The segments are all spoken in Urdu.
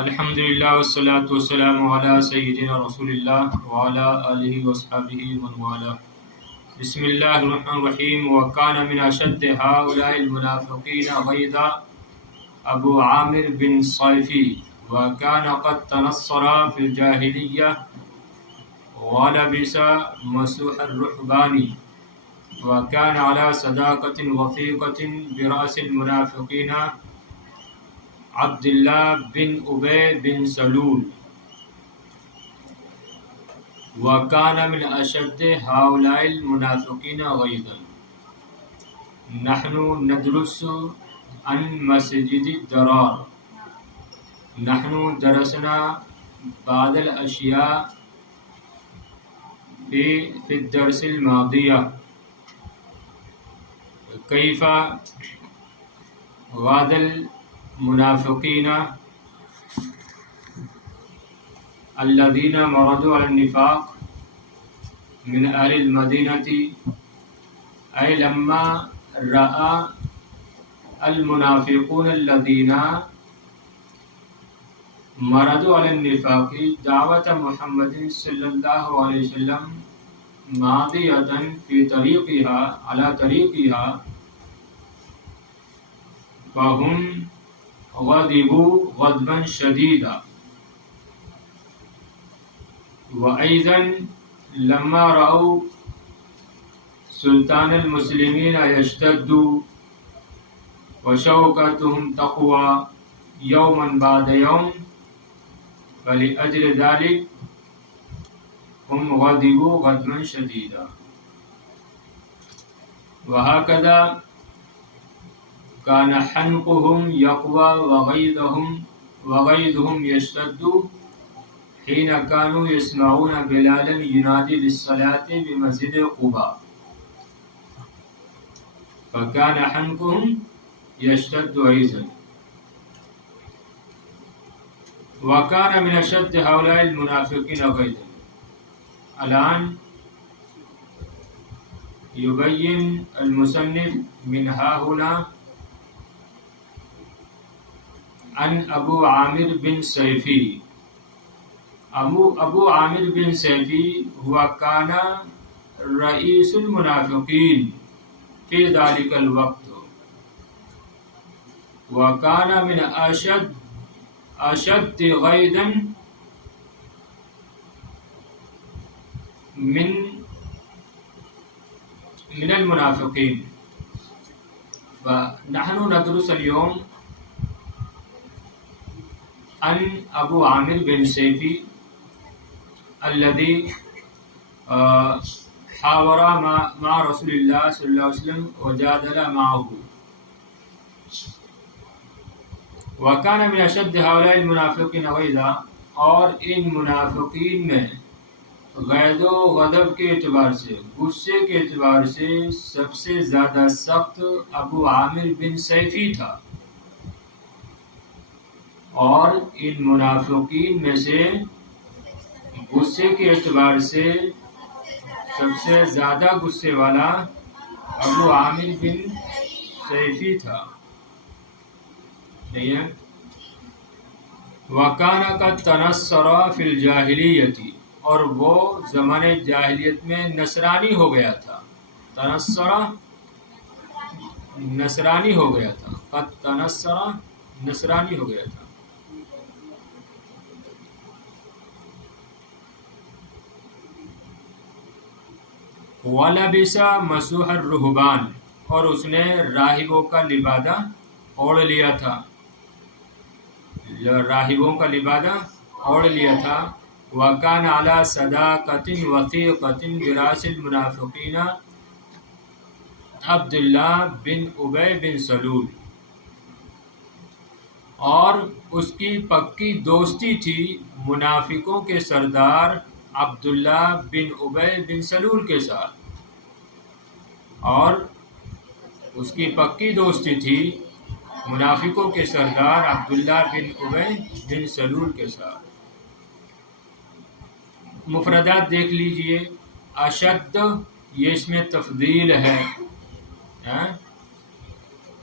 الحمد للہ والصلاة والسلام علی سیدنا رسول اللہ وعلی آلہ وصحبہ ومن والہ. بسم اللہ الرحمن الرحیم. وکان من اشد هؤلاء المنافقین غیظا ابو عامر بن صیفی وکان قد تنصر فی الجاہلیہ ولبس مسوح الرحبان وكان على صداقة وثيقة برأس المنافقين عبد الله بن أبي بن سلول وكان من أشد هؤلاء المنافقين غيظا. نحن ندرس عن مسجد الدرار. نحن درسنا بعض الأشياء في الدرس الماضية. كيف غاد المنافقين الذين مرضوا على النفاق من أهل المدينة، أي لما رأى المنافقون الذين مرضوا على النفاق دعوة محمد صلى الله عليه وسلم ماضية في طريقها على طريقها، فهم غضبوا غضبا شديدا. وأيضا لما رأوا سلطان المسلمين يشتد وشوكتهم تقوى يوما بعد يوم، فلأجل ذلك هم غضبوا غضبا شديدا. وهكذا كان حنقهم يقوى وغيظهم يشتد حين كانوا يسمعون بلالا ينادي للصلاة بمسجد قباء، فكان حنقهم يشتد أيضا. وكان من أشد هؤلاء المنافقين غيظا. الآن يبين المصنف من ها هنا عن ابو عامر بن صیفی. ابو عامر بن صیفی هو كان رئيس المنافقين في ذلك الوقت، وكان من أشد غيظا من المنافقين. فنحن ندرس اليوم عن ابو عامر بن صیفی الذي حاور مع رسول الله صلى الله عليه وسلم وجادل معه. وكان من اشد هؤلاء المنافقين غيظا، اور ان منافقین میں غیظ و غضب کے اعتبار سے، غصے کے اعتبار سے سب سے زیادہ سخت ابو عامر بن صیفی تھا. اور ان منافقین میں سے غصے کے اعتبار سے سب سے زیادہ غصے والا ابو عامر بن صیفی تھا. صحیح ہے. وَكَانَ قَدْ تَنَصَّرَ فِي الْجَاهِلِيَّةِ، اور وہ زمانے جاہلیت میں نصرانی ہو گیا تھا. تنصر نصرانی ہو گیا تھا. قد تنصر نصرانی ہو گیا تھا. وَلَبِسَ مَسُوحَ الرُّهْبَانِ، اور اس نے راہبوں کا لبادہ اوڑھ لیا تھا. راہبوں کا لبادہ اوڑھ لیا تھا. وَكَانَ عَلَى صَدَاقَةٍ وَثِيقَةٍ بِرَأْسِ الْمُنَافِقِينَ عبد اللہ بن ابی بن سلول، اور اس کی پکی دوستی تھی منافقوں کے سردار عبداللہ بن ابی بن سلول کے ساتھ. اور اس کی پکی دوستی تھی منافقوں کے سردار عبداللہ بن ابی بن سلول کے ساتھ. مفردات دیکھ لیجئے. اشد یہ اس میں تفضیل ہے،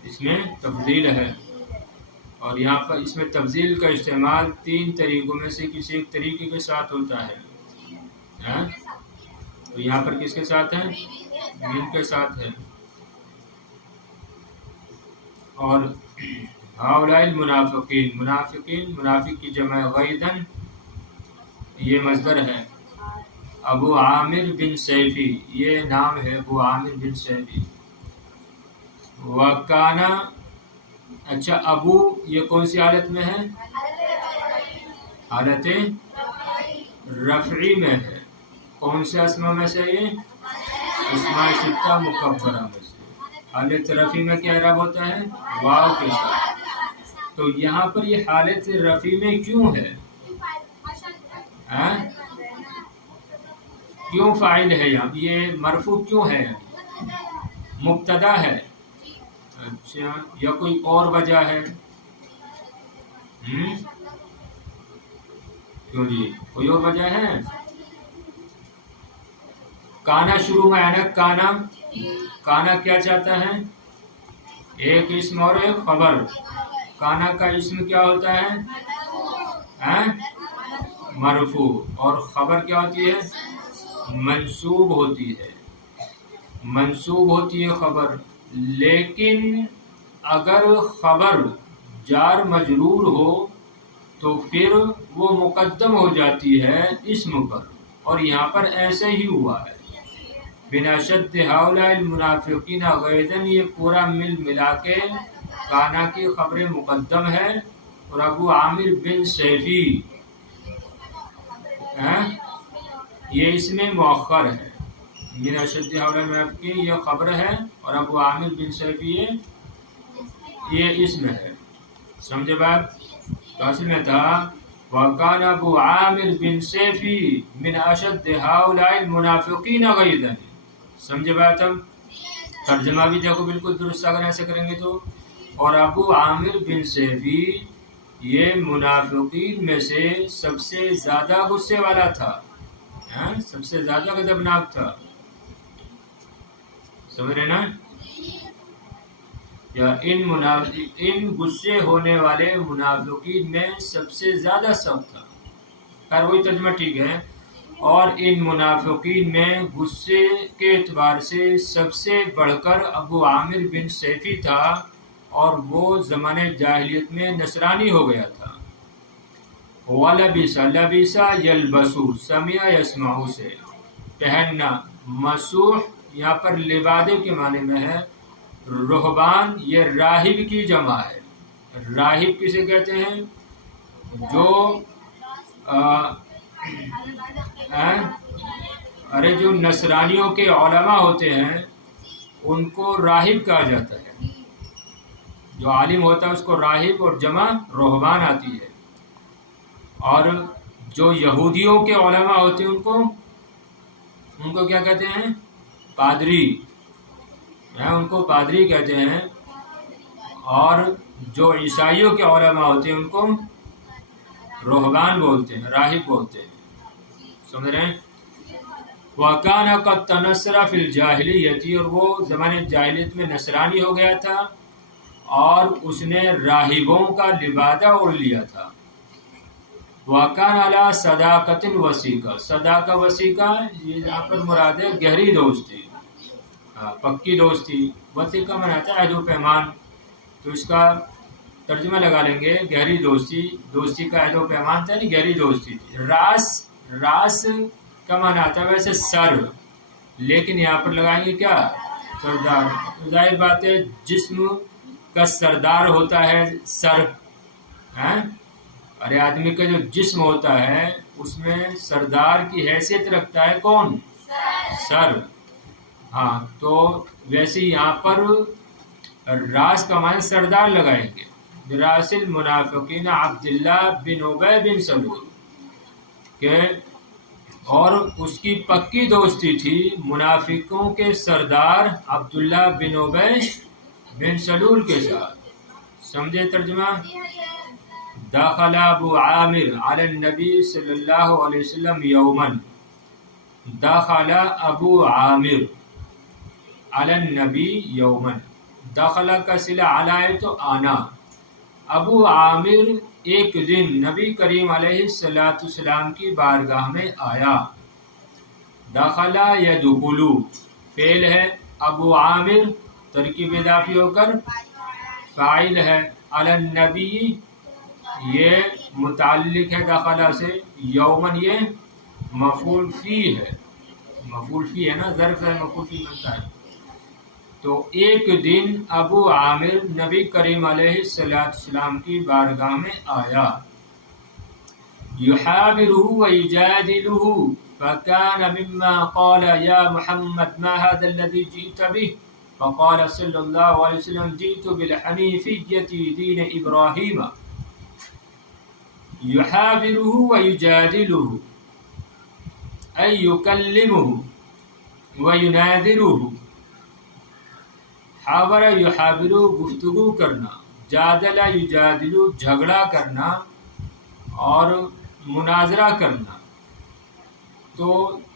اس میں تفضیل ہے. اور یہاں پر اس میں تفضیل کا استعمال 3 طریقوں میں سے کسی ایک طریقے کے ساتھ ہوتا ہے. تو یہاں پر کس کے ساتھ ہے؟ من کے ساتھ ہے. اور ہؤلاء المنافقین، منافقین، منافق کی جمع غیدن، یہ مصدر ہے. ابو عامر بن سیفی، یہ نام ہے ابو عامر بن سیفی. وکانا، اچھا ابو یہ کون سی حالت میں ہے؟ حالت رفعی میں ہے. کون سے اسما میں سے؟ یہ اسماء ستہ مکبرہ میں سے. حالت رفعی میں کیا اعراب ہوتا ہے؟ واو کے ساتھ. تو یہاں پر یہ حالت رفعی میں کیوں ہے؟ کیوں فاعل ہے یہاں؟ یہ مرفوع کیوں ہے؟ مبتدا ہے. اچھا، یا کوئی اور وجہ ہے؟ کیوں جی، کوئی اور وجہ ہے؟ کانا شروع میں ہے نا. کانا کیا چاہتا ہے؟ ایک اسم اور ایک خبر. کانا کا اسم کیا ہوتا ہے؟ مرفوع. اور خبر کیا ہوتی ہے؟ منصوب ہوتی ہے. منصوب ہوتی ہے خبر. لیکن اگر خبر جار مجرور ہو تو پھر وہ مقدم ہو جاتی ہے اسم پر، اور یہاں پر ایسے ہی ہوا ہے. بنا شد ہؤلاء المنافقین غیظا، یہ پورا ملا کے کانا کی خبر مقدم ہے، اور ابو عامر بن سیفی یہ اس میں مؤخر ہے. بنا شد ہؤلاء المنافقین یہ خبر ہے، اور ابو عامر بن سیفی یہ اسم ہے. سمجھے بات؟ تو اصل میں تھا وَكَانَ ابو عامر بن سیفی من اشد هؤلاء المنافقین غیظا. سمجھے بات؟ ہم ترجمہ بھی دیکھو بالکل درست اگر ایسے کریں گے تو. اور ابو عامر بن سیفی یہ منافقین میں سے سب سے زیادہ غصے والا تھا، سب سے زیادہ غضبناک تھا. سمجھ رہے نا؟ یا ان غصے ہونے والے منافقین میں سب سے زیادہ سخت تھا. خیر وہی ترجمہ ٹھیک ہے. اور ان منافقین میں غصے کے اعتبار سے سب سے بڑھ کر ابو عامر بن سیفی تھا، اور وہ زمانے جاہلیت میں نصرانی ہو گیا تھا. لبس یلبس، سمع یسمع سے پہننا. مسوح یہاں پر لبادے کے معنی میں ہے. رہبان یہ راہب کی جمع ہے. راہب کسے کہتے ہیں؟ جو جو نصرانیوں کے علماء ہوتے ہیں ان کو راہب کہا جاتا ہے. جو عالم ہوتا ہے اس کو راہب، اور جمع رہبان آتی ہے. اور جو یہودیوں کے علماء ہوتے ہیں ان کو کیا کہتے ہیں؟ پادری. ان کو پادری کہتے ہیں. اور جو عیسائیوں کے علماء ہوتے ہیں ان کو رہبان بولتے ہیں، راہب بولتے ہیں. سمجھ رہے ہیں؟ وَكَانَ قَدْ تَنَصَّرَ فِي الْجَاهِلِيَّةِ، اور وہ زمانے جاہلیت میں نصرانی ہو گیا تھا، اور اس نے راہبوں کا لبادہ اوڑھ لیا تھا. وَكَانَ عَلَى صَدَاقَةٍ وَثِيقَةٍ، صداقہ وثیقہ یہ یہاں پر مراد ہے گہری دوستی، پکی دوستی. وثیقہ مناتا ہے عہد و پیمان. تو اس کا ترجمہ لگا لیں گے گہری دوستی. دوستی کا عہد و پیمان تھا، نہیں گہری دوستی تھی. راس کا معنی آتا ہے ویسے سر، لیکن یہاں پر لگائیں گے کیا؟ سردار. ظاہر بات ہے جسم کا سردار ہوتا ہے سر. ارے آدمی کا جو جسم ہوتا ہے اس میں سردار کی حیثیت رکھتا ہے کون؟ سر. تو ویسے یہاں پر راس کا معنی سردار لگائیں گے. براس المنافقین عبداللہ بن ابی بن سلول، کہ اور اس کی پکی دوستی تھی منافقوں کے سردار عبداللہ بن ابی بن سلول کے ساتھ. سمجھے ترجمہ؟ دخل ابو عامر علی النبی صلی اللہ علیہ وسلم یوما. دخل ابو عامر علی النبی یوما. دخل کا صلہ علی ہے تو آنا. ابو عامر ایک دن نبی کریم علیہ السلام کی بارگاہ میں آیا. دخلا یدخلو فعل ہے، ابو عامر ترکیب اضافی ہو کر فاعل ہے، علی النبی یہ متعلق ہے دخلا سے، یومن یہ مفعول فی ہے، مفعول فی ہے نا، ظرف ہے، مفعول فی بنتا ہے. تو ایک دن ابو عامر نبی کریم علیہ السلام کی بارگاہ میں آیا. یحاورہ ویجادلہ فکان مما قال یا محمد ما هذا الذي جئت به فقال صلی اللہ علیہ وسلم جئت بالحنیفیۃ دین ابراہیم. یحاورہ ویجادلہ ای یکلمہ ویناظرہ. حاور یحاورو گفتگو کرنا، جادل یجادلو جھگڑا کرنا اور مناظرہ کرنا. تو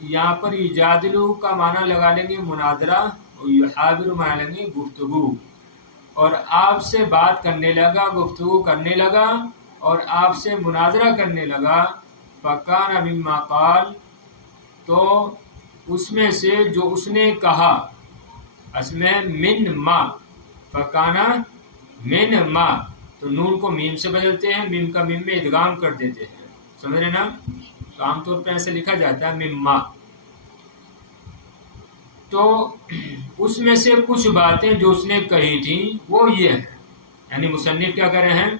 یہاں پر یجادلو کا معنی لگا لیں گے مناظرہ، اور یحاورو معنی لیں گے گفتگو. اور آپ سے بات کرنے لگا، گفتگو کرنے لگا اور آپ سے مناظرہ کرنے لگا. فکان مما قال تو اس میں سے جو اس نے کہا، اس میں من ما، فکانا من ما تو نون کو میم سے بدلتے ہیں، میم کا میم میں ادغام کر دیتے ہیں، سمجھ رہے نا. تو عام طور پہ ایسے لکھا جاتا ہے مما. تو اس میں سے کچھ باتیں جو اس نے کہی تھیں وہ یہ ہیں، یعنی مصنف کیا کر رہے ہیں،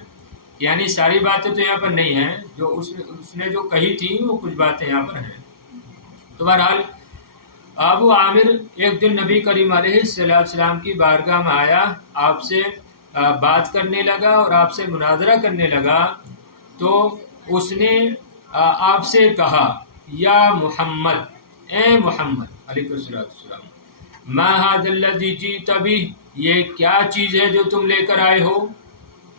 یعنی ساری باتیں تو یہاں پر نہیں ہیں، جو اس نے جو کہی تھیں وہ کچھ باتیں یہاں پر ہیں. تو بہرحال ابو عامر ایک دن نبی کریم علیہ السلام کی بارگاہ میں آیا، آپ سے بات کرنے لگا اور آپ سے مناظرہ کرنے لگا. تو اس نے آپ سے کہا یا محمد، اے محمد علیہ السلام، ما ھذا الذی جئت بہ، یہ کیا چیز ہے جو تم لے کر آئے ہو.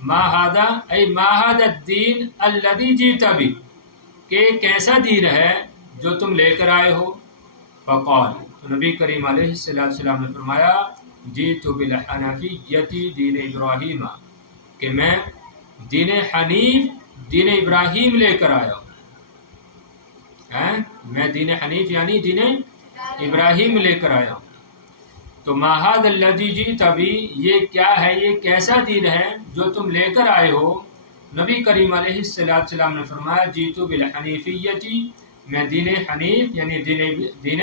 ما ھذا ای ما ھذا الدین الذی جئت بہ، کہ کیسا دین ہے جو تم لے کر آئے ہو. فقال تو نبی کریم علیہ السلام نے فرمایا جئت بالحنیفیۃ دین ابراہیم، کہ میں دین حنیف دین ابراہیم لے کر آیا ہوں. میں دین حنیف یعنی دین ابراہیم لے کر آیا ہوں. تو ما ھذا الذی جئت بہ، یہ کیا ہے، یہ کیسا دین ہے جو تم لے کر آئے ہو. نبی کریم علیہ السلام نے فرمایا جئت بالحنیفیۃ، میں دین حنیف یعنی دین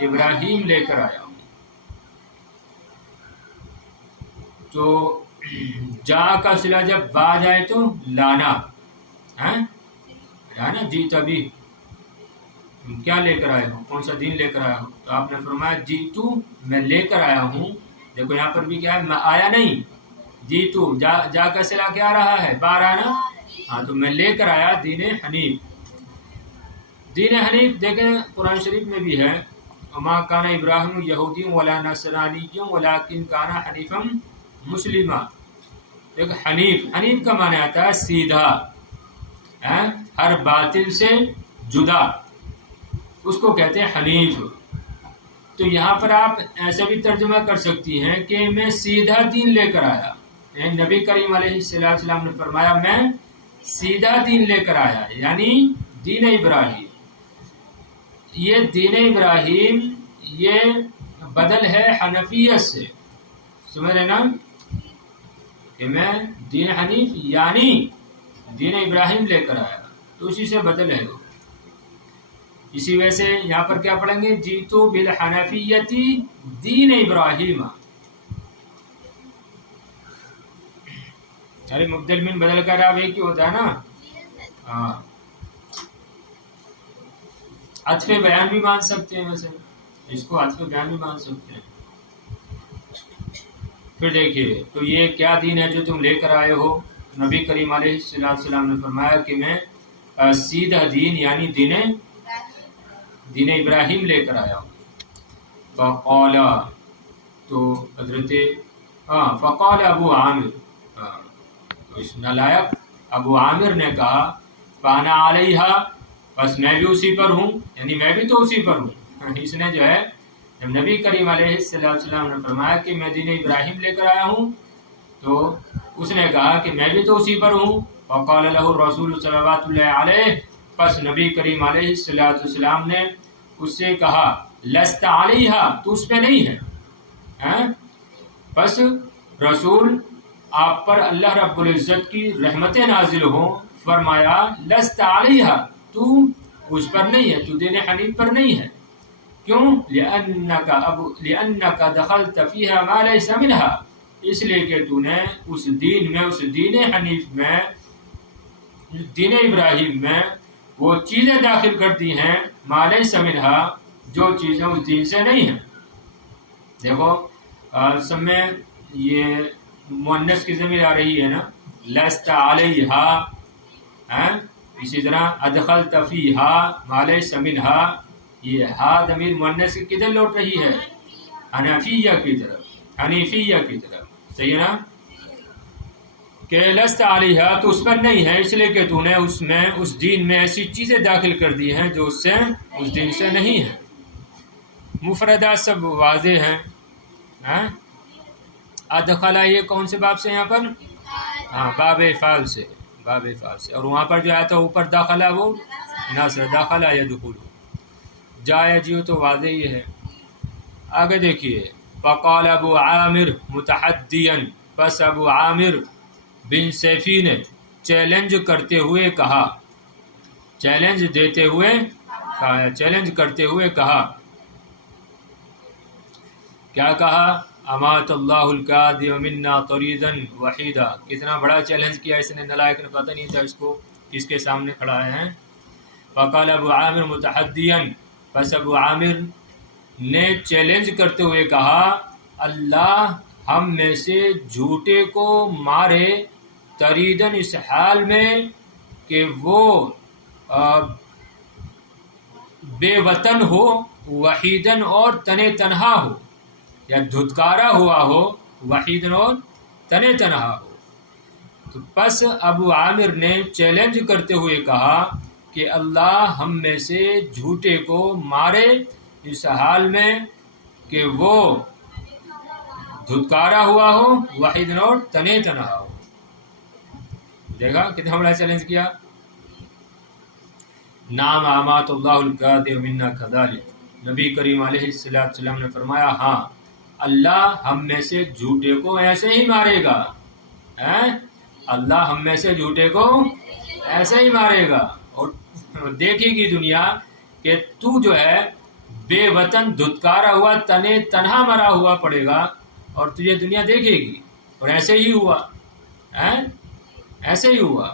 ابراہیم لے کر آیا ہوں. تو جا کا صلہ جب با جائے تو لانا، لانا جئت بہ، کیا لے کر آئے ہو، کون سا دین لے کر آیا ہو. تو آپ نے فرمایا جئتو، میں لے کر آیا ہوں. دیکھو یہاں پر بھی کیا ہے، میں آیا نہیں، جئتو جا کا صلہ کیا رہا ہے، با رہا نا. ہاں تو میں لے کر آیا دین حنیف. دین حنیف دیکھیں قرآن شریف میں بھی ہے، وما کان ابراہیم یہودی ولا نصرانی ولکن کان حنیفا مسلما. دیکھ حنیف، حنیف کا معنی آتا ہے سیدھا، ہر باطل سے جدا، اس کو کہتے ہیں حنیف. تو یہاں پر آپ ایسا بھی ترجمہ کر سکتی ہیں کہ میں سیدھا دین لے کر آیا. یعنی نبی کریم علیہ السلام نے فرمایا میں سیدھا دین لے کر آیا، یعنی دین ابراہیم. یہ دین ابراہیم یہ بدل ہے حنفیت سے، سمجھ رہے نا، کہ میں دین حنیف یعنی دین ابراہیم لے کر آیا، تو اسی سے بدل ہے. اسی وجہ سے یہاں پر کیا پڑھیں گے، جیتو بالحنفیۃ دین ابراہیم. ارے مبدل من بدل کر اب ایک ہی ہوتا ہے نا. ہاں عطف بیان بھی مان سکتے ہیں، ویسے اس کو عطف بیان بھی مان سکتے ہیں. پھر دیکھیے تو یہ کیا دین ہے جو تم لے کر آئے ہو. نبی کریم علیہ السلام نے فرمایا کہ میں سیدھا دین یعنی دین ابراہیم لے کر آیا ہوں. فقال تو حضرت فقال ابو عامر، اس نالائق ابو عامر نے کہا فانا علیہا، بس میں بھی اسی پر ہوں، یعنی میں بھی تو اسی پر ہوں. اس نے جو ہے جب نبی کریم علیہ السلام نے فرمایا کہ میں دین ابراہیم لے کر آیا ہوں تو اس نے کہا کہ میں بھی تو اسی پر ہوں. وقال له الرسول صلوات اللہ علیہ، پس نبی کریم علیہ السلام نے اس سے کہا لست علیہا، تو اس پہ نہیں ہے. پس رسول آپ پر اللہ رب العزت کی رحمتیں نازل ہوں، فرمایا لست علیہا، تو اس پر نہیں ہے، تو دین حنیف پر نہیں ہے. کیوں؟ لأنک دخلت فیہا ما لیس منہا، اس لیے کہ تو نے اس دین میں، اس دین حنیف میں، دین ابراہیم میں وہ چیزیں داخل کر دی ہیں ما لیس منہا، جو چیزیں اس دین سے نہیں ہیں. دیکھو سب میں یہ مؤنث کی ضمیر آ رہی ہے نا، لست علیہا. اسی طرح ادخلت فیہا ما لیس منہا، یہ ہا ضمیر مؤنث کی کدھر لوٹ رہی ہے؟ حنفیہ کی طرف، حنیفیہ کی طرف. صحیح ہے نا؟ کہ لست علیہا، تو اس پر نہیں ہے، اس لیے کہ تو نے اس میں، اس دین میں ایسی چیزیں داخل کر دی ہیں جو اس سے، اس دین سے نہیں ہیں. مفردات سب واضح ہیں. ادخلا یہ کون سے باب سے یہاں پر؟ باب افعال سے، باب افعال سے. اور وہاں پر جو آیا تھا اوپر داخلہ، وہ ناصر داخلہ یدخل. جایا جیو تو واضح ہی ہے. آگے دیکھیے، فقال ابو عامر متحدیا، پس ابو عامر بن سیفی نے چیلنج کرتے ہوئے کہا، چیلنج دیتے ہوئے کہا، چیلنج کرتے ہوئے کہا، کیا کہا؟ امات اللہ الکاذب منا طریدا وحیدا. کتنا بڑا چیلنج کیا اس نے، نلائق نے پتہ نہیں تھا اس کو کس کے سامنے کھڑا ہے. فقال ابو عامر متحدیا، پس ابو عامر نے چیلنج کرتے ہوئے کہا، اللہ ہم میں سے جھوٹے کو مارے، تریدن اس حال میں کہ وہ بے وطن ہو، وحیدن اور تنے تنہا ہو، یا دھتکارا ہوا ہو، وحیدن اور تنے تنہا ہو. تو پس ابو عامر نے چیلنج کرتے ہوئے کہا کہ اللہ ہم میں سے جھوٹے کو مارے اس حال میں کہ وہ دھتکارا ہوا ہو، وحیدن اور تنے تنہا ہو. دیکھا کتنا بڑا چیلنج کیا. نام امات اللہ الکاذب منا کذالک، نبی کریم علیہ السلام نے فرمایا ہاں اللہ ہم میں سے جھوٹے کو ایسے ہی مارے گا. اللہ ہم میں سے جھوٹے کو ایسے ہی مارے گا. اور دیکھے گی دنیا کہ تو جو ہے بے وطن، دھتکارا ہوا، تنے تنہا مرا ہوا پڑے گا، اور تجھے دنیا دیکھے گی. اور ایسے ہی ہوا، ایسے ہی ہوا.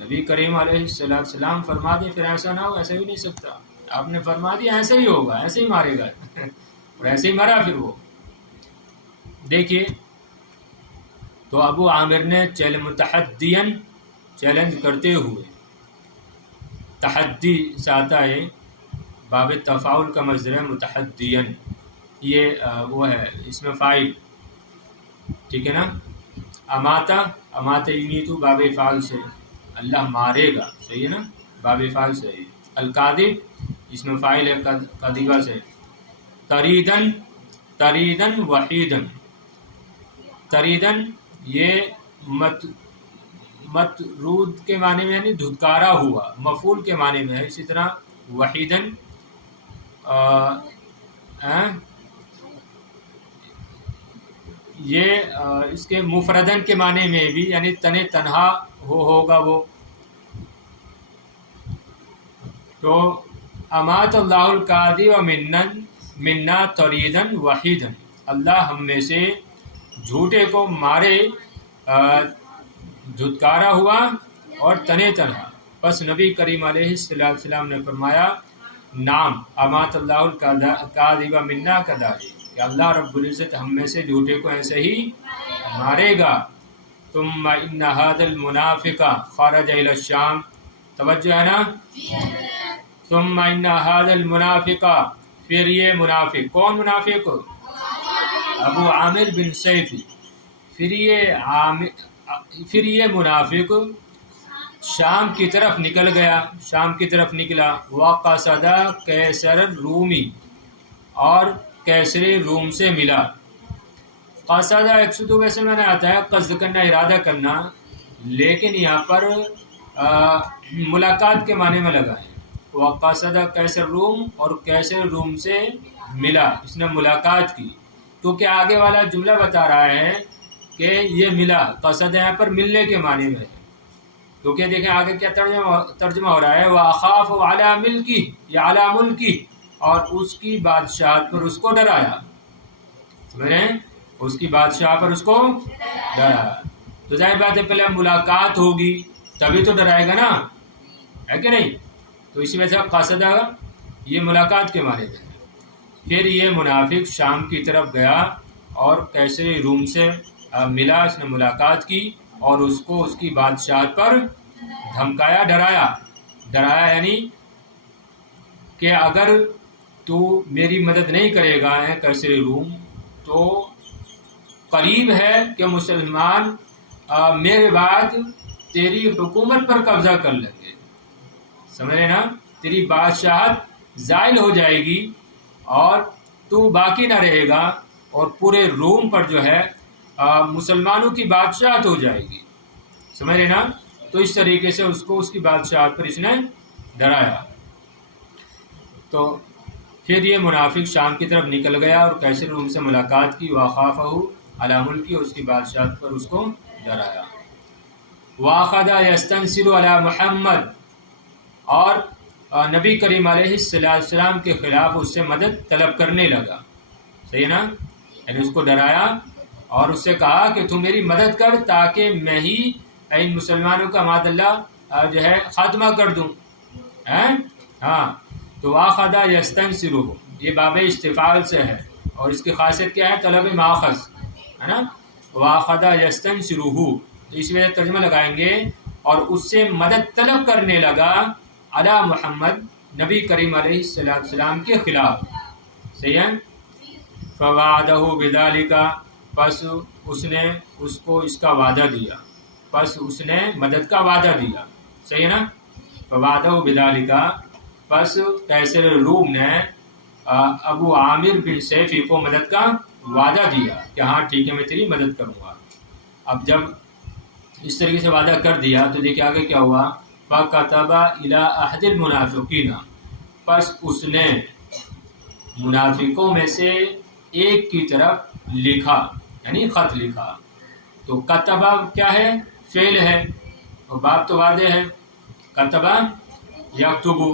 نبی کریم علیہ السلام فرما دیں پھر ایسا نہ ہو، ایسا ہی نہیں سکتا. آپ نے فرما دیا ایسے ہی ہوگا، ایسے ہی مارے گا. اور ایسے ہی مرا پھر وہ. دیکھیے تو ابو عامر نے متحدین، چیلنج کرتے ہوئے، تحدی سے آتا ہے، باب تفاعل کا مصدر ہے متحدین. یہ وہ ہے اس میں فاعل، ٹھیک ہے نا. اماتا، اماتا یمیتو باب فعال سے، اللہ مارے گا، صحیح ہے نا، باب فعال سے. الکاذب اس میں فاعل ہے کاذبہ سے. تریدن، تریدن وحیدن. تریدن یہ مطرود کے معنی میں یعنی دھتکارا ہوا، مفعول کے معنی میں ہے. اسی طرح وحیدن یہ اس کے مفردن کے معنی میں بھی، یعنی تنے تنہا ہوگا وہ. تو امات اللہ الکاذب منا تریدن وحیدن، اللہ ہم میں سے جھوٹے کو مارے دھتکارا ہوا اور تنے تنہا. پس نبی کریم علیہ السلام نے فرمایا نام امات اللہ الکاذب منا کذالک، کہ اللہ رب العزت ہم میں سے جھوٹے کو ایسے ہی مارے گا. ثم ان هذا المنافق خرج الى الشام، توجہ ہے نا. ثم ان هذا المنافق، پھر یہ منافق، کون منافق؟ ابو عامر بن سیفی. پھر یہ منافق شام کی طرف نکل گیا، شام کی طرف نکلا. وقصد کیسر الرومی، اور کیسر روم سے ملا. قصدہ یقصدو ویسے میں نے آتا ہے قصد کرنا، ارادہ کرنا، لیکن یہاں پر ملاقات کے معنی میں لگا ہے. وقصد کیسر روم، اور کیسر روم سے ملا، اس نے ملاقات کی، کیونکہ آگے والا جملہ بتا رہا ہے کہ یہ ملا. قصد یہاں پر ملنے کے معنی میں ہے، کیونکہ دیکھیں آگے کیا ترجمہ ہو رہا ہے، وَأَخَافُ عَلَى مِلْكِهِ یا عَلَى مُلْكِهِ، اور اس کی بادشاہت پر اس کو ڈرایا. سمجھ رہے ہیں؟ اس کی بادشاہ پر اس کو ڈرایا. تو ظاہر بات ہے پہلے ملاقات ہوگی تبھی تو ڈرائے گا نا، ہے کہ نہیں؟ تو اسی وجہ سے قاصدہ یہ ملاقات کے معنی میں ہے. پھر یہ منافق شام کی طرف گیا اور کیسے روم سے ملا، اس نے ملاقات کی اور اس کو اس کی بادشاہت پر دھمکایا، ڈرایا یعنی کہ اگر تو میری مدد نہیں کرے گا کیسر روم تو قریب ہے کہ مسلمان میرے بعد تیری حکومت پر قبضہ کر لیں گے. سمجھ رہے نا؟ تیری بادشاہت زائل ہو جائے گی اور تو باقی نہ رہے گا، اور پورے روم پر جو ہے مسلمانوں کی بادشاہت ہو جائے گی. سمجھ رہے نا؟ تو اس طریقے سے اس کو اس کی بادشاہت پر اس نے ڈرایا. تو پھر یہ منافق شام کی طرف نکل گیا اور کیسر روم سے ملاقات کی. وَخَافَهُ عَلَى مُلْكِهِ، اس کی بادشاہت پر اس کو ڈرایا. وَأَخَذَ يَسْتَنْصِرُ عَلَى مُحَمَّدٍ، اور نبی کریم علیہ السلام کے خلاف اس سے مدد طلب کرنے لگا. صحیح ہے نا؟ یعنی اس کو ڈرایا اور اس سے کہا کہ تم میری مدد کر تاکہ میں ہی ان مسلمانوں کا معاذ اللہ جو ہے خاتمہ کر دوں. ہاں تو وَأَخَذَ يَسْتَنْصِرُ یہ باب استفعال سے ہے، اور اس کی خاصیت کیا ہے؟ طلب ماخذ ہے نا. وَأَخَذَ يَسْتَنْصِرُهُ، تو اس میں ترجمہ لگائیں گے اور اس سے مدد طلب کرنے لگا علی محمد، نبی کریم علیہ السلام کے خلاف. صحیح ہے. فَوَعَدَهُ بِذَلِكَ، پس اس نے اس کو اس کا وعدہ دیا، پس اس نے مدد کا وعدہ دیا. صحیح ہے نا؟ فَوَعَدَهُ بِذَلِكَ، پس کیسر روم نے ابو عامر بن سیفی کو مدد کا وعدہ دیا کہ ہاں ٹھیک ہے میں تیری مدد کروں گا. اب جب اس طریقے سے وعدہ کر دیا تو دیکھیں آگے کیا ہوا. فَكَتَبَ إِلَىٰ أَحَدِ الْمُنَافِقِينَ، پس اس نے منافقوں میں سے ایک کی طرف لکھا، یعنی خط لکھا. تو کتبہ کیا ہے؟ فعل ہے، اور باب تو واضح ہے. کتبہ یکتبو،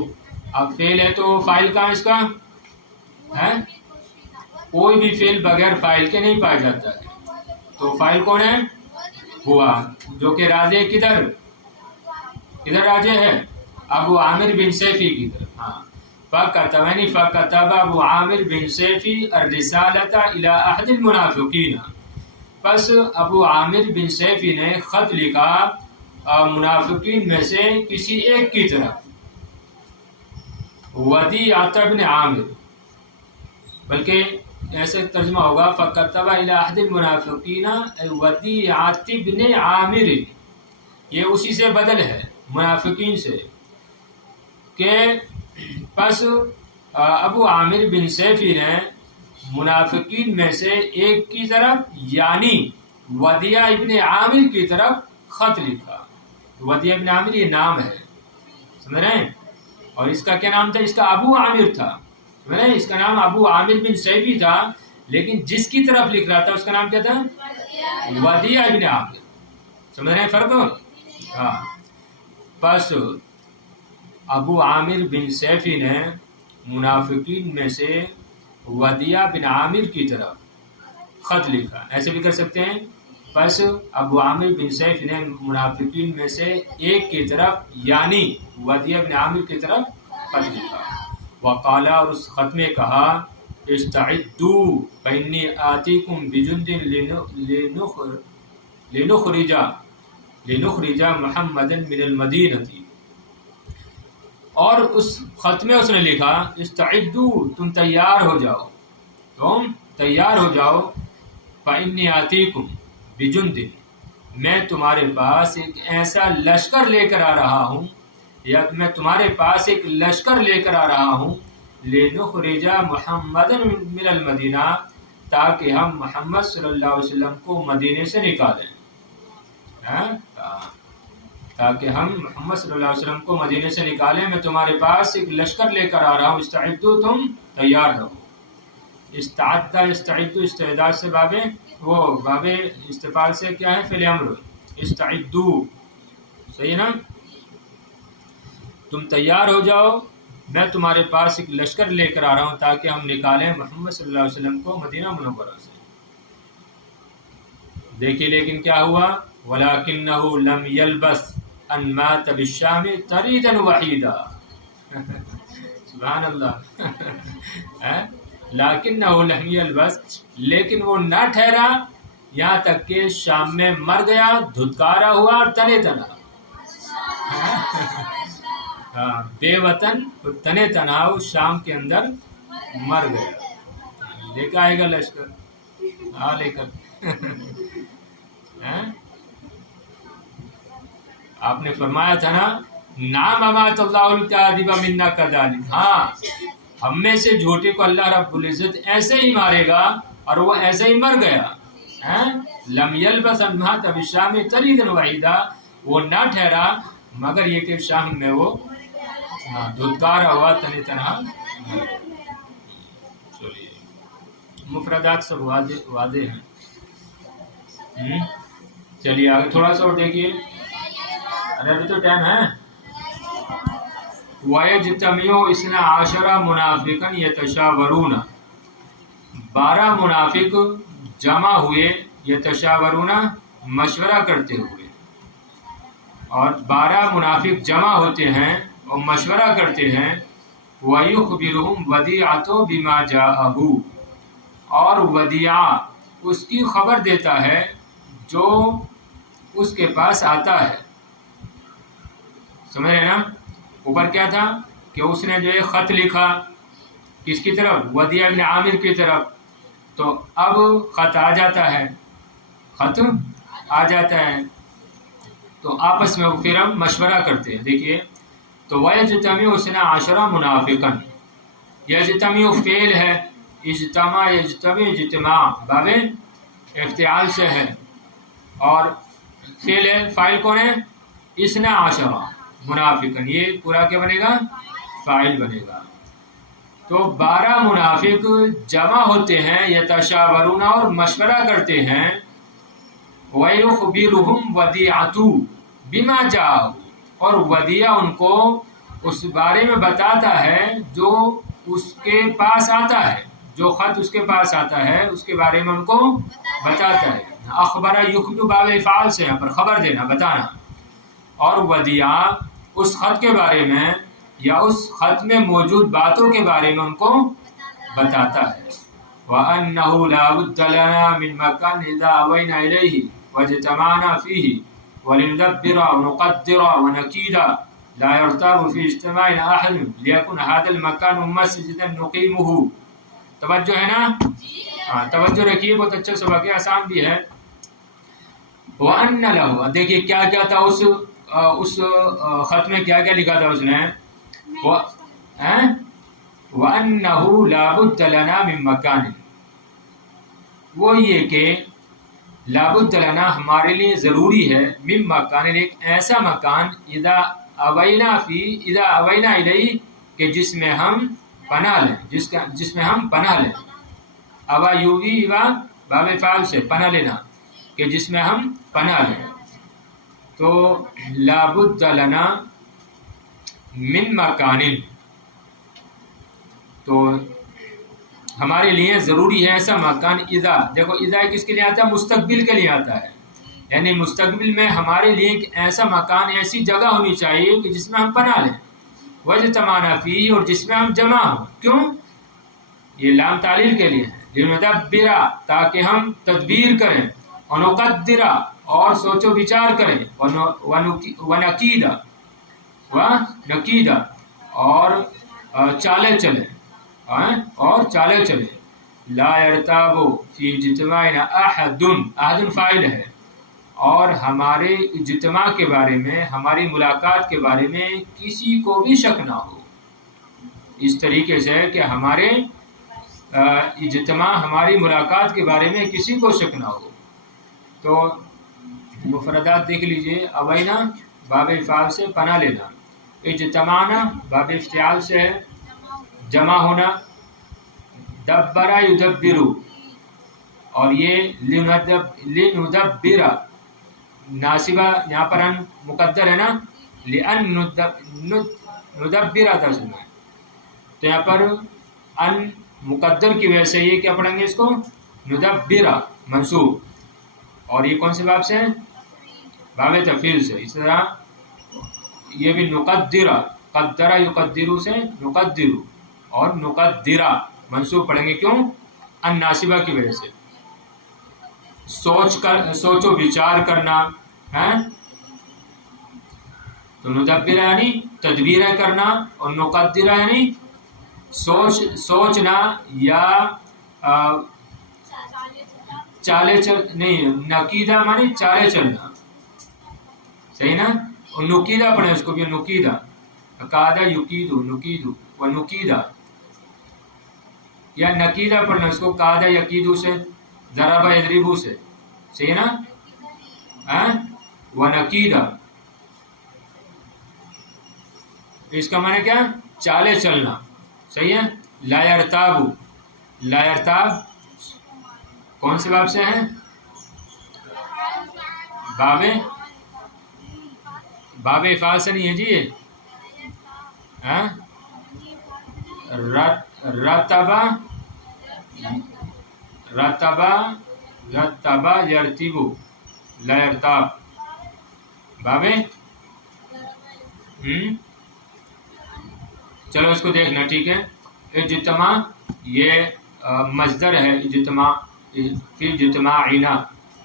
اب فعل ہے تو فاعل کہاں اس کا ہے؟ کوئی بھی فعل بغیر فاعل کے نہیں پایا جاتا ہے. تو فاعل کون ہے؟ ہوا، جو کہ راجع کدھر راجع ہے؟ ابو عامر بن سیفی کی طرف. ہاں فَكَتَبَ ابو عامر بن سیفی الرسالۃ الی احد المنافقین، پس ابو عامر بن سیفی نے خط لکھا منافقین میں سے کسی ایک کی طرف. ودیعۃ بن عامر، بلکہ ایسے ترجمہ ہوگا فَكَتَبَ الی احد المنافقین ودیعۃ بن عامر، یہ اسی سے بدل ہے منافقین سے، کہ پس ابو عامر بن سیفی نے منافقین میں سے ایک کی طرف یعنی ودیع ابن عامر کی طرف خط لکھا. ودیع ابن عامر یہ نام ہے، سمجھ رہے ہیں؟ اور اس کا کیا نام تھا؟ اس کا ابو عامر تھا. سمجھ رہے ہیں؟ اس کا نام ابو عامر بن سیفی تھا، لیکن جس کی طرف لکھ رہا تھا اس کا نام کیا تھا؟ ودیع ابن عامر. سمجھ رہے ہیں فرق؟ ہاں. پس ابو عامر بن سیفی نے منافقین میں سے ودیع بن عامر کی طرف خط لکھا. ایسے بھی کر سکتے ہیں. پس ابو عامر بن سیفی نے منافقین میں سے ایک کی طرف یعنی ودیع بن عامر کی طرف خط لکھا. وقال، اور اس خط میں کہا استعدوا فإني آتيكم بجند لنخرج محمدا من المدینہ. اور اس خط میں اس نے لکھا استعدوا، تم تیار ہو جاؤ، فإني آتيكم بجند، میں تمہارے پاس ایک ایسا لشکر لے کر آ رہا ہوں، یا میں تمہارے پاس ایک لشکر لے کر آ رہا ہوں لنخرج محمدا من المدینہ، تاکہ ہم محمد صلی اللہ علیہ وسلم کو مدینے سے نکالیں. تاکہ ہم محمد صلی اللہ علیہ وسلم کو مدینے سے نکالیں. میں تمہارے پاس ایک لشکر لے کر آ رہا ہوں. استعدوا، تم تیار رہو. استعد استعد استعداد سے باب استفعال سے کیا ہے؟ فعل امر. استعدوا، صحیح نا؟ تم تیار ہو جاؤ، میں تمہارے پاس ایک لشکر لے کر آ رہا ہوں تاکہ ہم نکالیں محمد صلی اللہ علیہ وسلم کو مدینہ منورہ سے. دیکھیے لیکن کیا ہوا؟ وَلَكِنَّهُ لَمْ يَلْبَثْ أَنْ مَاتَ بِالشَّامِ طَرِيدًا وَحِيدًا. سبحان اللہ. لَكِنَّهُ لَمْ يَلْبَثْ، لیکن وہ نہ ٹھہرا یہاں تک کہ شام میں مر گیا، دھتکارا ہوا اور تنے تنا. بے وطن تنے تنہا شام کے اندر مر گیا. لے کے آئے گا لشکر، لے کر. آپ نے فرمایا تھا نا، نام امات اللہ الکاذب منا کذالک. ہم میں سے جھوٹے کو اللہ رب العزت ایسے ہی مارے گا اور وہ ایسے ہی مر گیا. لم یلبس ان مات بالشام طریدا وحیدا، وہ نہ ٹھہرا مگر یہ کہ شام میں وہ دھتکارا ہوا، تنے تنہا. چلیے مفردات سب واضح ہیں. چلیے آگے تھوڑا سا اور دیکھیے. ابھی تو ٹائم ہے. وَيَجْتَمِعُ اثنا عشر منافقا یتشاورون، 12 منافق جمع ہوئے، یتشاورون مشورہ کرتے ہوئے. اور 12 منافق جمع ہوتے ہیں اور مشورہ کرتے ہیں. وَيُخْبِرُهُمْ وَدِيعَةُ بِمَا جَاءَهُ، اور ودیع اس کی خبر دیتا ہے جو اس کے پاس آتا ہے. سمجھ رہے نا؟ اوپر کیا تھا کہ اس نے جو ہے خط لکھا کس کی طرف؟ ودیع بن عامر کی طرف. تو اب خط آ جاتا ہے، خط آ جاتا ہے تو آپس میں پھر ہم مشورہ کرتے ہیں. دیکھیے تو وَيَجْتَمِعُ اثنا عشر منافقا، یجتمع فعل ہے، اجتماع یجتمع اجتماع باب افتعال سے ہے، اور فعل ہے، فاعل کون ہے؟ اثنا عشر منافقا، یہ پورا کیا بنے گا؟ فاعل بنے گا. تو 12 منافق جمع ہوتے ہیں، یتشاورون اور مشورہ کرتے ہیں. وَيُخْبِرُهُمْ وَدِيعَةُ بِمَا جَاءَهُ، اور ودیع ان کو اس بارے میں بتاتا ہے جو اس کے پاس آتا ہے، جو خط اس کے پاس آتا ہے اس کے بارے میں ان کو بتاتا ہے. اخبر یخبر باب افعال سے یہاں پر خبر دینا، بتانا. اور ودیع اس خط کے بارے میں یا اس خط میں موجود باتوں کے بارے میں ان کو بتاتا ہے. وَأَنَّهُ لَا بُدَّ لَنَا مِن مَكَانٍ إِذَا أَوَيْنَا إِلَيْهِ وَاجْتَمَعْنَا فِيهِ وَلِنُدَبِّرَ وَنُقَدِّرَ وَنَكِيدَ لَا يَرْتَابُ فِي اجْتِمَاعِنَا أَحَدٌ لِيَكُنْ هَذَا الْمَكَانُ مَسْجِدًا نُقِيمُهُ. توجہ ہے نا؟ توجہ رکھیے، بہت اچھا سبق ہے، آسان بھی ہے. وَأَنَّ لَهُ، دیکھیے کیا کیا تھا اس خط میں، کیا کیا لکھا تھا اس نے؟ وَأَنَّهُ لَا بُدَّ لَنَا مِن مَكَانٍ، وہ یہ کہ لا بد لنا ہمارے لیے ضروری ہے، من مکان ایک ایسا مکان، اذا اوینا فی اذا اوینا الیہ کہ جس میں ہم پناہ لیں، جس میں ہم پناہ لیں. اوا یوی و باب فعل سے پناہ لینا، کہ جس میں ہم پناہ لیں. تو لا بد لنا من مکان، تو ہمارے لیے ضروری ہے ایسا مکان. اذا، دیکھو اذا کس کے لیے آتا ہے؟ مستقبل کے لیے آتا ہے، یعنی مستقبل میں ہمارے لیے ایک ایسا مکان، ایسی جگہ ہونی چاہیے کہ جس میں ہم پناہ لیں. واجتمعنا فیہ، اور جس میں ہم جمع ہوں. کیوں؟ یہ لام تعلیل کے لیے ہے. لندبر، تاکہ ہم تدبیر کریں. ونقدر، اور سوچ و بچار کریں. ونکید، اور چالیں چلیں، اور چالیں چلیں. لا یرتاب فی اجتماعنا احد، احد فاعل ہے، اور ہمارے اجتماع کے بارے میں، ہماری ملاقات کے بارے میں کسی کو بھی شک نہ ہو. اس طریقے سے کہ ہمارے اجتماع ہماری ملاقات کے بارے میں کسی کو شک نہ ہو۔ تو مفردات دیکھ لیجئے، اوینا باب افعال سے پناہ لینا، اجتماعنا باب افتعال سے ہے جمع ہونا، دبرا یدبرو، اور یہ لندبرا ناصبہ یہاں پر ان مقدر ہے نا، لأن ندبرا ترجمہ ہے، تو یہاں پر ان مقدر کی وجہ سے یہ کیا پڑھیں گے اس کو، ندبرا منصوب، اور یہ کون سے باب سے ہے، باب تفعیل سے۔ اس طرح یہ بھی نقدرا، قدرا یقدرو سے نقدرو، اور نقدرا منصوب پڑھیں گے، کیوں، ان ناصبہ کی وجہ سے۔ سوچ و وچار کرنا ہے، تو ندبرا یعنی تدبیر کرنا، اور نقدرا یعنی سوچنا یا چالے نہیں، نقیدہ مانی چالے چلنا، صحیح نا، اور نقیدہ پڑھیں اس کو بھی، نقیدہ، قادہ یقیدو، نقیدو و نقیدہ، یا نقیدہ پڑھنا اس کو، قادہ یقیدو سے، ضربہ یضربو سے، صحیح نا، و نقیدہ، اس کا معنی کیا، چالے چلنا، صحیح ہے۔ لا یرتابو، لا یرتاب کون سے باب سے ہے، باب افعال سے نہیں ہے جی یہ، رتبہ یرتبو، لا یرتاب باب، چلو اس کو دیکھنا، ٹھیک ہے۔ اجتماع یہ مصدر ہے، اجتماع فی اجتماعنا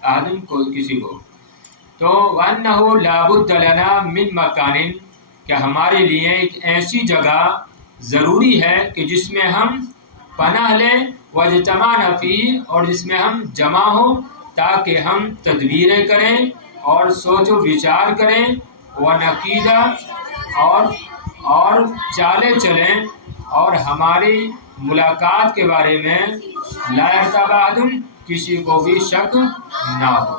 احد کو کسی کو، تو وَأَنَّهُ لَا بُدَّ لَنَا مِن مَكَانٍ، کہ ہمارے لیے ایک ایسی جگہ ضروری ہے کہ جس میں ہم پناہ لیں، وَاجْتَمَعْنَا فِيهِ، اور جس میں ہم جمع ہوں، تاکہ ہم تدبیریں کریں اور سوچ و وچار کریں، وَنَقِيدَ، اور چالے چلیں، اور ہماری ملاقات کے بارے میں لا یرتاب احد، کسی کو بھی شک نہ ہو۔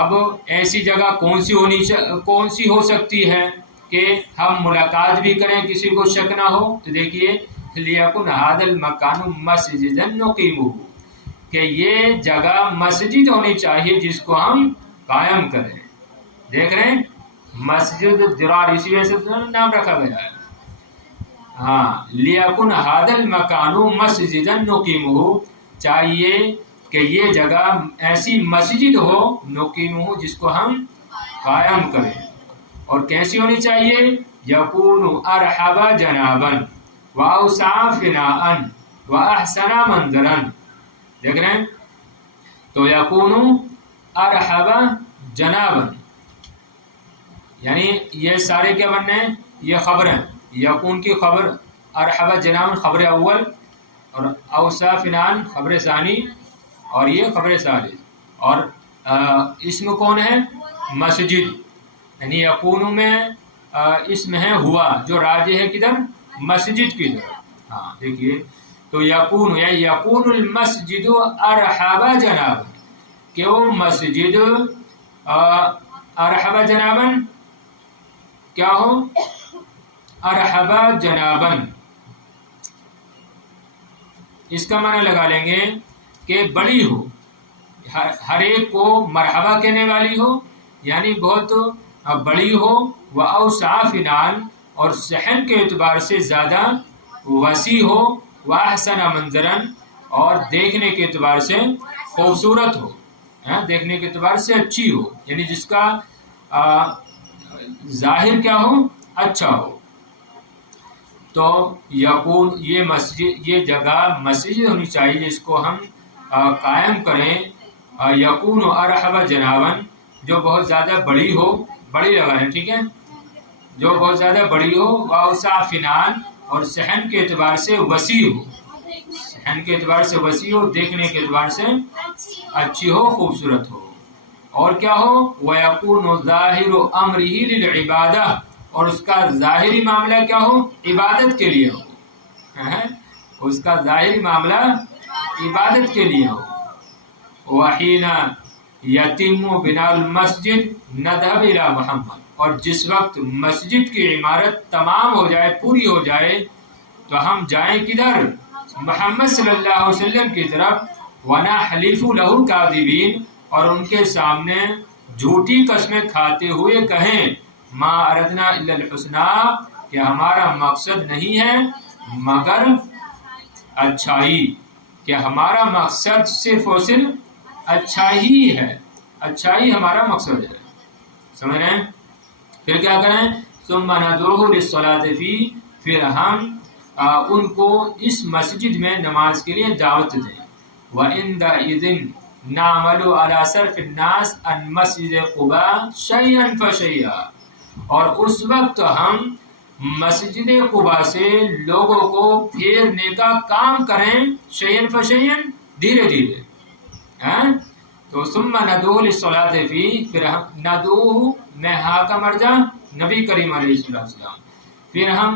اب ایسی جگہ کون سی ہو سکتی ہے کہ ہم ملاقات بھی کریں کسی کو شک نہ ہو، تو دیکھیے، لِيَكُنْ هَذَا الْمَكَانُ مَسْجِدًا نُقِيمُهُ، کہ یہ جگہ مسجد ہونی چاہیے جس کو ہم قائم کریں۔ دیکھ رہے ہیں، مسجد درار اسی وجہ سے نام رکھا گیا ہے، ہاں، لِيَكُنْ هَذَا الْمَكَانُ مَسْجِدًا نُقِيمُهُ، چاہیے کہ یہ جگہ ایسی مسجد ہو، نقیمہ جس کو ہم قائم کریں، اور کیسی ہونی چاہیے، یکون ارحب جنابا واوسع فناء واحسن منظرا، دیکھ رہے ہیں، تو یکون ارحب جنابا، یعنی یہ سارے کیا بننے ہیں، یہ خبر ہیں، یکون کی خبر، ارحب جنابا خبر اول، اور اوسع فناء خبر ثانی، اور یہ خبر ثالث، اور اسم کون ہے، مسجد، یعنی یکون میں اسم ہے ہوا، جو راجع ہے کدھر، مسجد کی طرف، ہاں دیکھیے، تو یکون یا یکون المسجد ارحب جنابا، کہ وہ مسجد ارحب جنابا کیا ہو، ارحب جنابا، اس کا معنی لگا لیں گے کہ بڑی ہو، ہر ایک کو مرحبا کہنے والی ہو، یعنی بہت بڑی ہو، وَأَوْسَعَ فِنَانٍ، اور صحن کے اعتبار سے زیادہ وسیع ہو، وَأَحْسَنَ مَنظَرًا، اور دیکھنے کے اعتبار سے خوبصورت ہو، دیکھنے کے اعتبار سے اچھی ہو، یعنی جس کا ظاہر کیا ہو، اچھا ہو، تو یکون یہ مسجد، یہ جگہ مسجد ہونی چاہیے جس کو ہم قائم کریں، یکون ارحب جنابا، جو بہت زیادہ بڑی ہو، بڑی لگائیں، ٹھیک ہے، جو بہت زیادہ بڑی ہو، واوسع فناء، اور صحن کے اعتبار سے وسیع ہو، صحن کے اعتبار سے وسیع ہو، دیکھنے کے اعتبار سے اچھی ہو، خوبصورت ہو، اور کیا ہو، وَيَكُونُ ظَاهِرُ أَمْرِهِ لِلْعِبَادَةِ، اور اس کا ظاہری معاملہ کیا ہو، عبادت کے لیے ہو، اس کا ظاہری معاملہ عبادت کے لیے ہو. وحین یتیم بنا المسجد نذهب الى محمد، اور جس وقت مسجد کی عمارت تمام ہو جائے، پوری ہو جائے، تو ہم جائیں کدھر؟ محمد صلی اللہ علیہ وسلم کی طرف. ونحلف له کاذبین، اور ان کے سامنے جھوٹی قسمیں کھاتے ہوئے کہیں ما اردنا الا الحسنى، کہ ہمارا مقصد نہیں ہے مگر اچھائی، کہ ہمارا مقصد صرف اور صرف اچھائی ہے، اچھائی ہمارا مقصد ہے. سمجھ رہے ہیں؟ پھر کیا کریں؟ ثم ندعوه للصلاة فيه، پھر ہم ان کو اس مسجد میں نماز کے لیے دعوت دیں. وعندئذ نعمل على صرف الناس عن مسجد قباء شيئا فشيئا، اور اس وقت ہم مسجد قباء سے لوگوں کو پھیرنے کا کام کریں، شیئا فشیئا، دھیرے دھیرے. تو ثم ندعو للصلاة فيه، پھر ہم ندعو میں ہا کا مرجع نبی کریم علیہ السلام، پھر ہم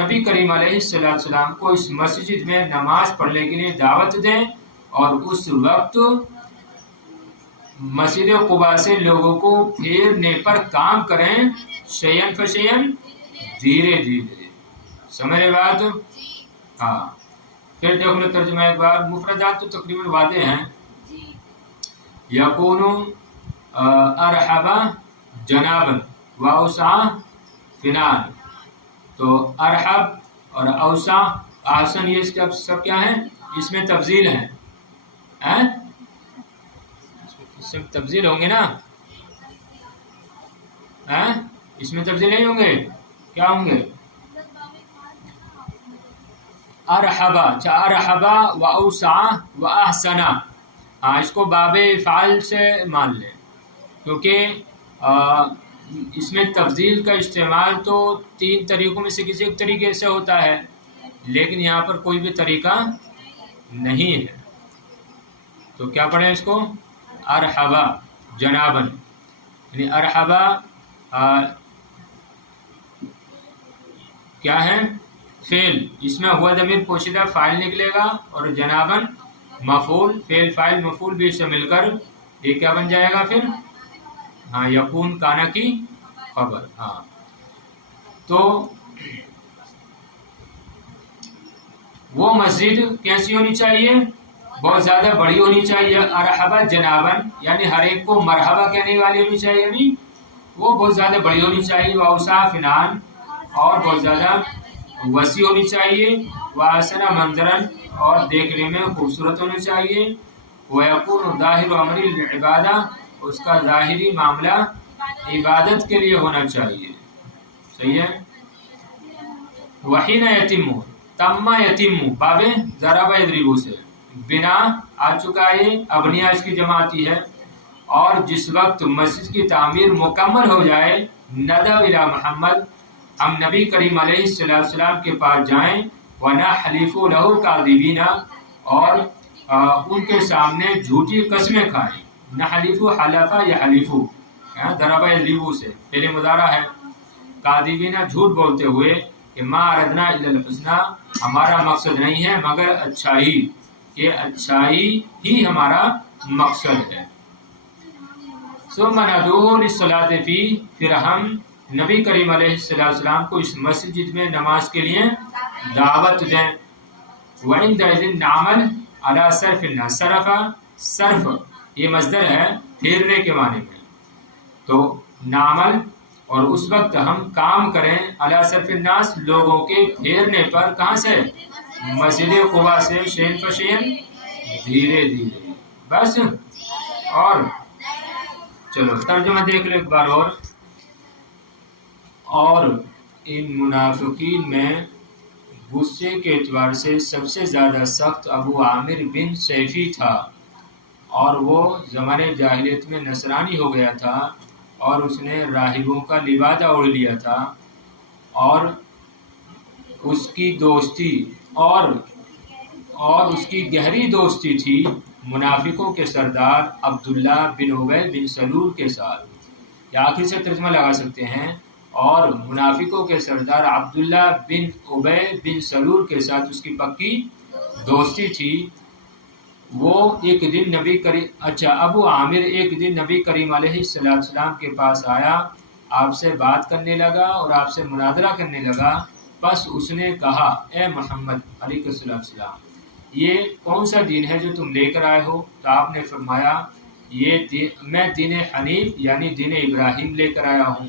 نبی کریم علیہ السلام کو اس مسجد میں نماز پڑھنے کے لیے دعوت دیں، اور اس وقت مسجد قباء سے لوگوں کو پھیرنے پر کام کریں، شیئن فشیئن، دھیرے دھیرے. سمجھ رہے بات؟ ہاں. پھر دیکھ لو ترجمہ ایک بار. مفردات تو تقریباً واضح ہیں. یکون ارحبا جنابا واوسع فنان، تو ارحب اور اوسع احسن یہ سب کیا ہے؟ اس میں تفضیل ہے. اس میں تفضیل ہوں گے نا؟ اس میں تفضیل نہیں ہوں گے؟ کیا ہوں گے؟ ارحبا، اچھا ارحبا و اوسع و احسنا. ہاں، اس کو باب فعال سے مان لیں، کیونکہ اس میں تفضیل کا استعمال تو 3 طریقوں میں سے کسی ایک طریقے سے ہوتا ہے، لیکن یہاں پر کوئی بھی طریقہ نہیں ہے. تو کیا پڑھیں اس کو؟ ارحبا جنابن، یعنی ارحبا کیا ہے؟ فعل، اس میں ہوا ضمیر پوشیدہ فاعل نکلے گا، اور جنابن مفعول، فعل فاعل مفعول بھی سے مل کر یہ کیا بن جائے گا پھر؟ ہاں، یکون کانا کی خبر. ہاں، تو وہ مسجد کیسی ہونی چاہیے؟ بہت زیادہ بڑی ہونی چاہیے. ارحبا جنابن، یعنی ہر ایک کو مرحبا کہنے والی ہونی چاہیے، یعنی وہ بہت زیادہ بڑی ہونی چاہیے. واوسع فنان، اور بہت زیادہ وسیع ہونی چاہیے. واحسن منظرا، اور دیکھنے میں خوبصورت ہونی چاہیے. ویکون ظاہر امر العبادہ، اس کا ظاہری معاملہ عبادت کے لیے ہونا چاہیے. صحیح ہے. وحین یتیم، تم یتیم باب ضرب یضرب سے بنا آ چکا ہے، ابنیہ اس کی جمع آتی ہے. اور جس وقت مسجد کی تعمیر مکمل ہو جائے، ندب الی محمد، ہم نبی کریم علیہ السلام کے پاس جائیں. ونحلف له کاذبین، اور ان کے سامنے جھوٹی قسمیں کھائیں. نحلف حلف یحلف، ضرب یضرب سے پہلے مضارع ہے. کاذبین جھوٹ بولتے ہوئے کہ ما اردنا الا الحسنى، ہمارا مقصد نہیں ہے مگر اچھائی، کہ اچھائی ہی ہمارا مقصد ہے. ثم ندعو للصلاة فيه، پھر ہم نبی کریم علیہ السلام کو اس مسجد میں نماز کے لیے دعوت دیں. وعندئذ نعمل على صرف الناس، صرف یہ مصدر ہے پھیرنے کے معنی میں. تو نعمل، اور اس وقت ہم کام کریں، علی صرف الناس، لوگوں کے پھیرنے پر. کہاں سے؟ مسجد قباء سے، شین فشین، دھیرے دھیرے. بس. اور چلو ترجمہ دیکھ لو ایک بار اور ان منافقین میں غصے کے اعتبار سے سب سے زیادہ سخت ابو عامر بن سیفی تھا، اور وہ زمانے جاہلیت میں نصرانی ہو گیا تھا، اور اس نے راہبوں کا لبادہ اوڑھ لیا تھا. اور اس کی دوستی اور اس کی گہری دوستی تھی منافقوں کے سردار عبداللہ بن ابی بن سلول کے ساتھ. یا آخر سے ترجمہ لگا سکتے ہیں. اور منافقوں کے سردار عبداللہ بن ابی بن سلول کے ساتھ اس کی پکی دوستی تھی۔ وہ ایک دن ابو عامر ایک دن نبی کریم علیہ السلام کے پاس آیا، آپ سے بات کرنے لگا اور آپ سے مناظرہ کرنے لگا۔ بس اس نے کہا، اے محمد علیہ السلام، یہ کون سا دین ہے جو تم لے کر آئے ہو؟ تو آپ نے فرمایا، میں دین حنیف یعنی دین ابراہیم لے کر آیا ہوں۔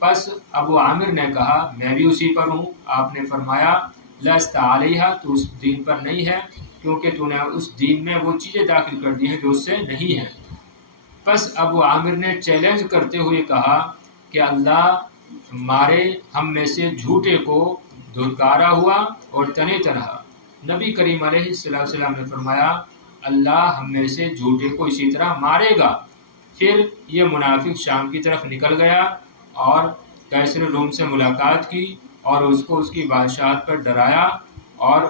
پس ابو عامر نے کہا، میں بھی اسی پر ہوں۔ آپ نے فرمایا، لست علیہ، تو اس دین پر نہیں ہے، کیونکہ تو نے اس دین میں وہ چیزیں داخل کر دی ہیں جو اس سے نہیں ہیں۔ پس ابو عامر نے چیلنج کرتے ہوئے کہا کہ اللہ مارے، ہم میں سے جھوٹے کو دھتکارا ہوا اور تنے تنہا۔ نبی کریم علیہ السلام نے فرمایا، اللہ ہم میں سے جھوٹے کو اسی طرح مارے گا۔ پھر یہ منافق شام کی طرف نکل گیا اور قیصر روم سے ملاقات کی اور اس کو اس کی بادشاہت پر ڈرایا اور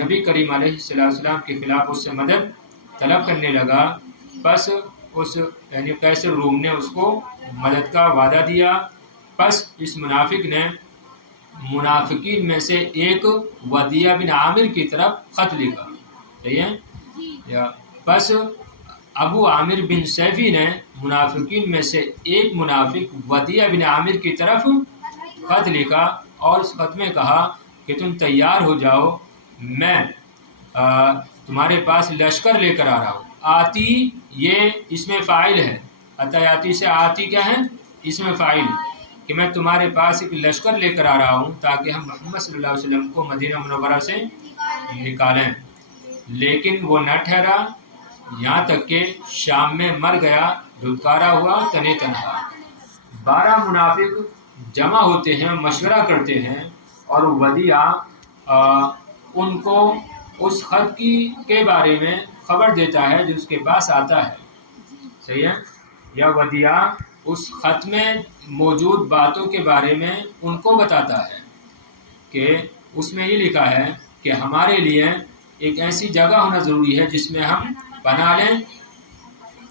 نبی کریم علیہ السلام کے خلاف اس سے مدد طلب کرنے لگا۔ بس یعنی قیصر روم نے اس کو مدد کا وعدہ دیا۔ پس اس منافق نے منافقین میں سے ایک ودیع بن عامر کی طرف خط لکھا، صحیح ہے؟ پس ابو عامر بن سیفی نے منافقین میں سے ایک منافق ودیع بن عامر کی طرف خط لکھا اور اس خط میں کہا کہ تم تیار ہو جاؤ، میں تمہارے پاس لشکر لے کر آ رہا ہوں۔ آتی یہ اس میں فاعل ہے، عطیاتی سے آتی کیا ہے؟ اس میں فاعل، کہ میں تمہارے پاس ایک لشکر لے کر آ رہا ہوں تاکہ ہم محمد صلی اللہ علیہ وسلم کو مدینہ منورہ سے نکالیں۔ لیکن وہ نہ ٹھہرا، یہاں تک کہ شام میں مر گیا، دھتکارا ہوا، تنے تنہا۔ 12 منافق جمع ہوتے ہیں، مشورہ کرتے ہیں اور ودیع ان کو اس خط کے بارے میں خبر دیتا ہے جو اس کے پاس آتا ہے، صحیح ہے؟ یا ودیع اس خط میں موجود باتوں کے بارے میں ان کو بتاتا ہے کہ اس میں یہ لکھا ہے کہ ہمارے لیے ایک ایسی جگہ ہونا ضروری ہے جس میں ہم پناہ لیں،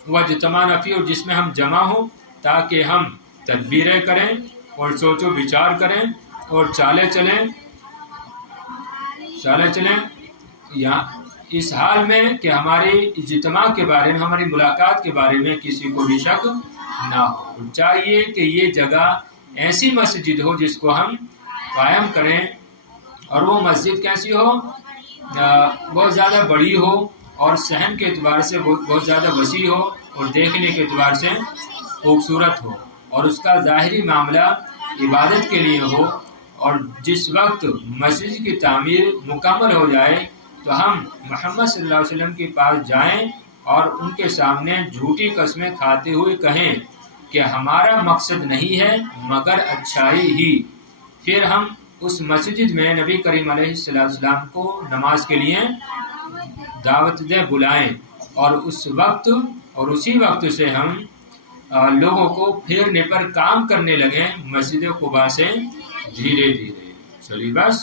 واجتماع فیہ، اور جس میں ہم جمع ہوں تاکہ ہم تدبیریں کریں اور سوچ و بچار کریں اور چالیں چلیں یا اس حال میں کہ ہمارے اجتماع کے بارے میں، ہماری ملاقات کے بارے میں کسی کو بھی شک نہ ہو۔ چاہیے کہ یہ جگہ ایسی مسجد ہو جس کو ہم قائم کریں، اور وہ مسجد کیسی ہو؟ بہت زیادہ بڑی ہو اور صحن کے اعتبار سے بہت زیادہ وسیع ہو اور دیکھنے کے اعتبار سے خوبصورت ہو، اور اس کا ظاہری معاملہ عبادت کے لیے ہو، اور جس وقت مسجد کی تعمیر مکمل ہو جائے تو ہم محمد صلی اللہ علیہ وسلم کے پاس جائیں اور ان کے سامنے جھوٹی قسمیں کھاتے ہوئے کہیں کہ ہمارا مقصد نہیں ہے مگر اچھائی ہی۔ پھر ہم اس مسجد میں نبی کریم علیہ السلام کو نماز کے لیے دعوت دے بلائیں، اور اسی وقت سے ہم لوگوں کو پھیرنے پر کام کرنے لگیں مسجد قباء سے دھیرے دھیرے۔ چلیے بس